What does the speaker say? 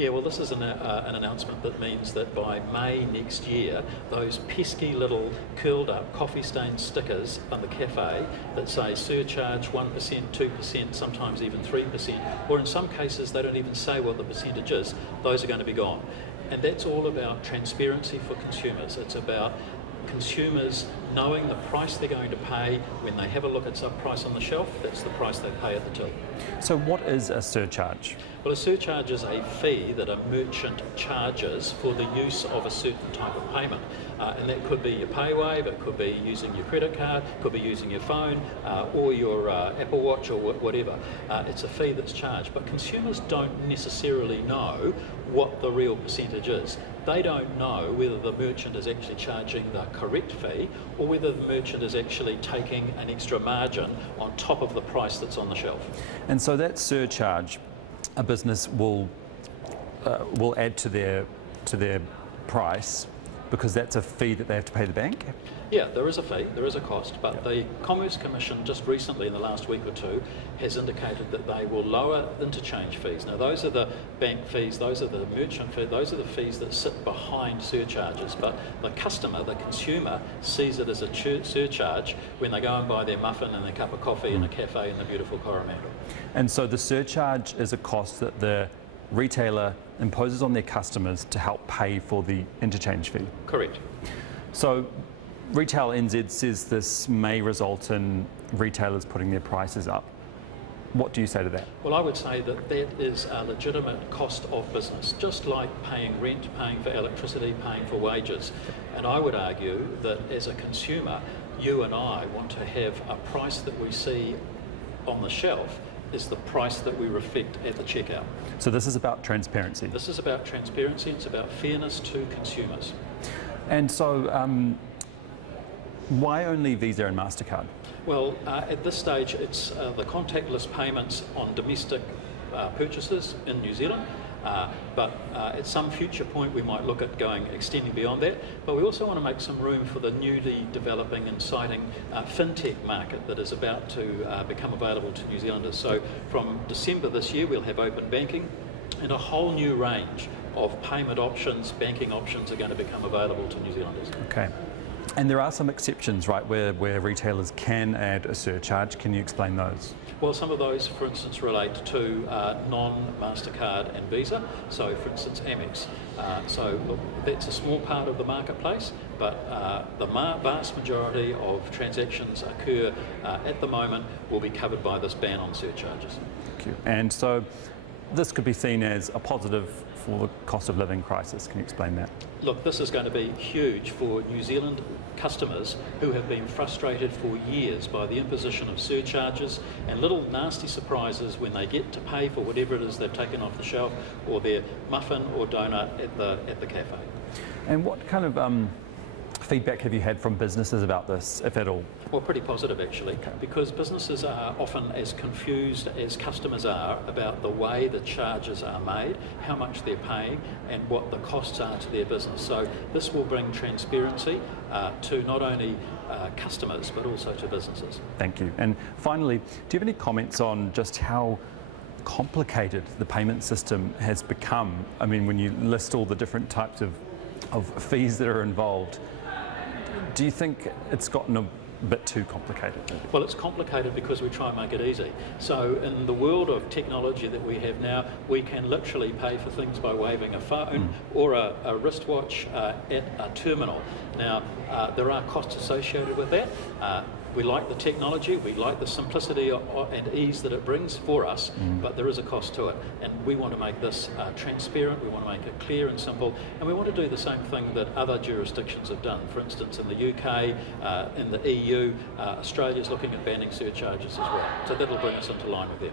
Yeah, well, this is an announcement that means that by May next year, those pesky little curled up coffee stain stickers on the cafe that say surcharge 1%, 2%, sometimes even 3%, or in some cases they don't even say what the percentage is, those are going to be gone. And that's all about transparency for consumers. It's about consumers knowing the price they're going to pay when they have a look at some price on the shelf. That's the price they pay at the till. So what is a surcharge? Well, a surcharge is a fee that a merchant charges for the use of a certain type of payment. And that could be your pay wave, it could be using your credit card, it could be using your phone or your Apple Watch or whatever. It's a fee that's charged, but consumers don't necessarily know what the real percentage is. They don't know whether the merchant is actually charging the correct fee or whether the merchant is actually taking an extra margin on top of the price that's on the shelf. And so that surcharge, a business will add to their price because that's a fee that they have to pay the bank? Yeah, there is a fee, there is a cost, but the Commerce Commission just recently in the last week or two has indicated that they will lower interchange fees. Now those are the bank fees, those are the merchant fees, those are the fees that sit behind surcharges, but the customer, the consumer, sees it as a surcharge when they go and buy their muffin and their cup of coffee in a cafe in the beautiful Coromandel. And so the surcharge is a cost that the retailer imposes on their customers to help pay for the interchange fee? Correct. So Retail NZ says this may result in retailers putting their prices up. What do you say to that? Well, I would say that that is a legitimate cost of business, just like paying rent, paying for electricity, paying for wages. And I would argue that as a consumer, you and I want to have a price that we see on the shelf is the price that we reflect at the checkout. So this is about transparency? This is about transparency, it's about fairness to consumers. And so why only Visa and MasterCard? Well, at this stage it's the contactless payments on domestic purchases in New Zealand. But at some future point we might look at extending beyond that, but we also want to make some room for the newly developing and exciting fintech market that is about to become available to New Zealanders. So from December this year we'll have open banking and a whole new range of payment options, banking options are going to become available to New Zealanders. Okay. And there are some exceptions, right, where retailers can add a surcharge. Can you explain those? Well, some of those, for instance, relate to non-MasterCard and Visa. So, for instance, Amex. So, look, that's a small part of the marketplace, but the vast majority of transactions occur at the moment will be covered by this ban on surcharges. Thank you. And so this could be seen as a positive for the cost of living crisis. Can you explain that? Look, this is going to be huge for New Zealand customers who have been frustrated for years by the imposition of surcharges and little nasty surprises when they get to pay for whatever it is they've taken off the shelf or their muffin or donut at the cafe. And what kind of feedback have you had from businesses about this, if at all? Well, pretty positive actually, because businesses are often as confused as customers are about the way the charges are made, how much they're paying and what the costs are to their business. So this will bring transparency to not only customers but also to businesses. Thank you. And finally, do you have any comments on just how complicated the payment system has become? I mean, when you list all the different types of fees that are involved, do you think it's gotten a bit too complicated? Well, it's complicated because we try and make it easy. So in the world of technology that we have now, we can literally pay for things by waving a phone or a wristwatch at a terminal. Now, there are costs associated with that. We like the technology, we like the simplicity and ease that it brings for us, but there is a cost to it. And we want to make this transparent, we want to make it clear and simple, and we want to do the same thing that other jurisdictions have done. For instance, in the UK, in the EU, Australia's looking at banning surcharges as well. So that'll bring us into line with them.